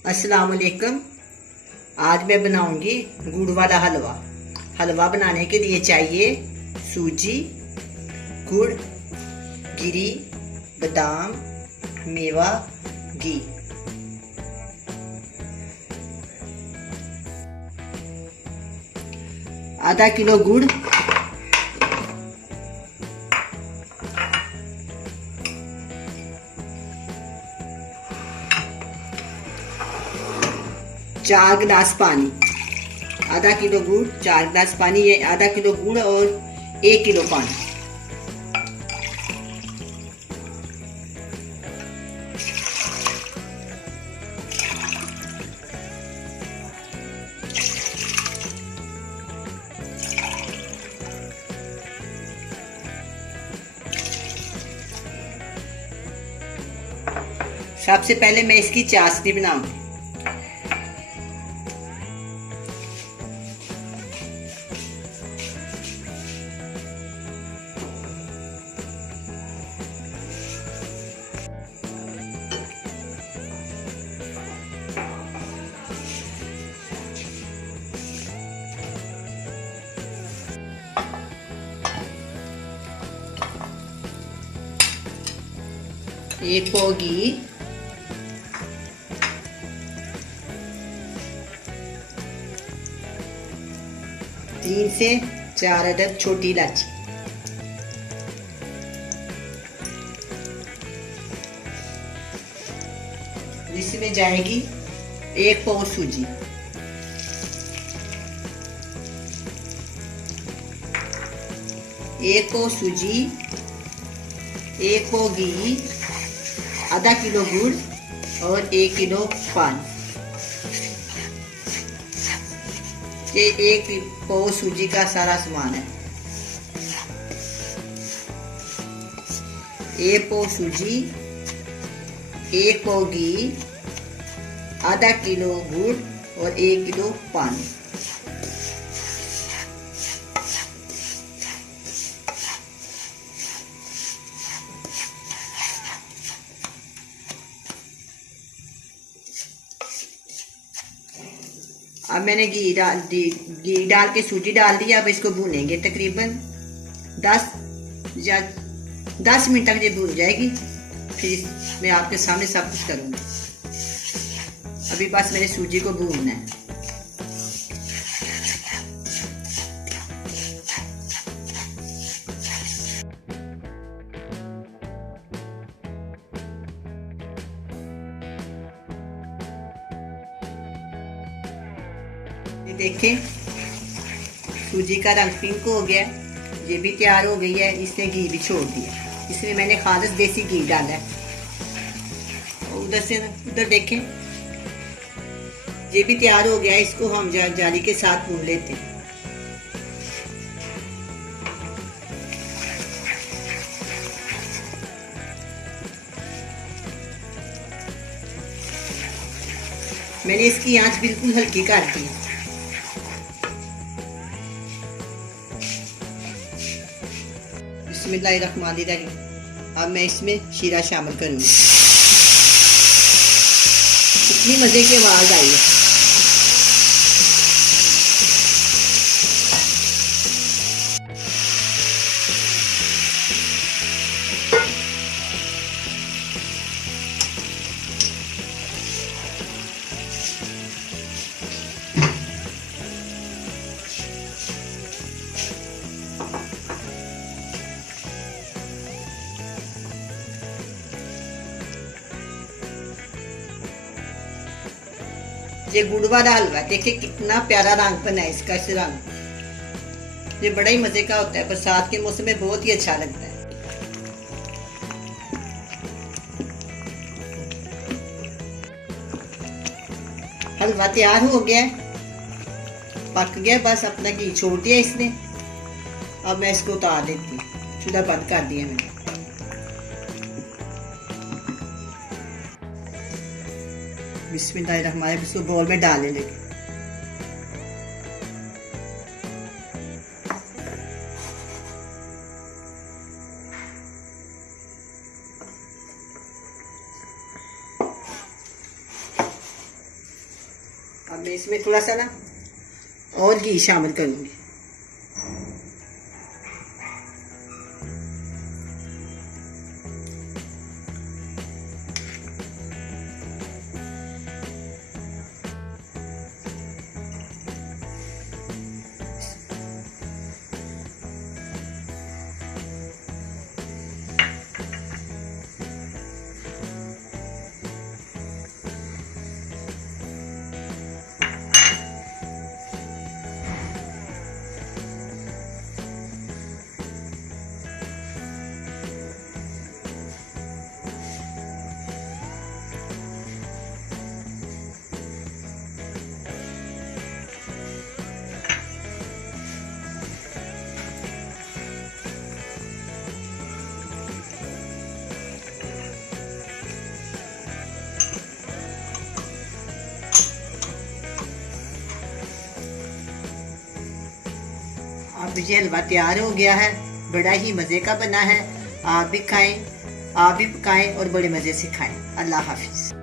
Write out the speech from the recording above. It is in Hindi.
अस्सलाम वालेकुम। आज मैं बनाऊंगी गुड़ वाला हलवा। हलवा बनाने के लिए चाहिए सूजी, गुड़, गिरी, बादाम, मेवा, घी। आधा किलो गुड़, चार गिलास पानी। आधा किलो गुड़, 4 गिलास पानी। ये आधा किलो गुड़ और 1 किलो पानी। सबसे पहले मैं इसकी चाशनी बनाऊंगी। एक पाव घी, तीन से 4 अदद छोटी इलायची, जिसमें जाएगी 1 पाव सूजी, एक पाव सूजी, 1 पाव घी, आधा किलो गुड़ और 1 किलो पानी। ये 1 पाव सूजी का सारा सामान है। 1 पाव सूजी, 1 पाव घी, आधा किलो गुड़ और 1 किलो पानी। अब मैंने घी डाल के सूजी डाल दी। अब इसको भूनेंगे तकरीबन 10 मिनट तक ये भून जाएगी। फिर मैं आपके सामने सब कुछ करूँगी। अभी बस मैंने सूजी को भूनना है। देखें, सूजी का रंग पिंक हो गया, ये भी तैयार हो गई है। इसने घी भी छोड़ दिया। इसमें मैंने खालिस देसी घी डाला है। और उधर से उधर देखें, ये भी तैयार हो गया है। इसको हम जाली के साथ भून लेते हैं। मैंने इसकी आंच बिल्कुल हल्की कर दी है। बिस्मिल्लाहिर्रहमानिर्रहीम। अब मैं इसमें शीरा शामिल करूंगी। इतनी मजे की आवाज आई है। ये गुड़ वाला हलवा देखिए कितना प्यारा रंग बना है इसका। इस रंग ये बड़ा ही मजे का होता है। बरसात के मौसम में बहुत ही अच्छा लगता है। हलवा तैयार हो गया, पक गया। बस अपना घी छोड़ दिया इसने। अब मैं इसको उतार देती हूँ। चूल्हा बंद कर दिया मैंने। बिस्मिल्लाहिर्रहमानिर्रहीम। इसको बोल में डालने लगे। अब मैं इसमें थोड़ा सा ना और घी शामिल करूंगी। अब ये हलवा तैयार हो गया है, बड़ा ही मज़े का बना है। आप भी खाएं, आप भी पकाएं और बड़े मज़े से खाएं। अल्लाह हाफिज़।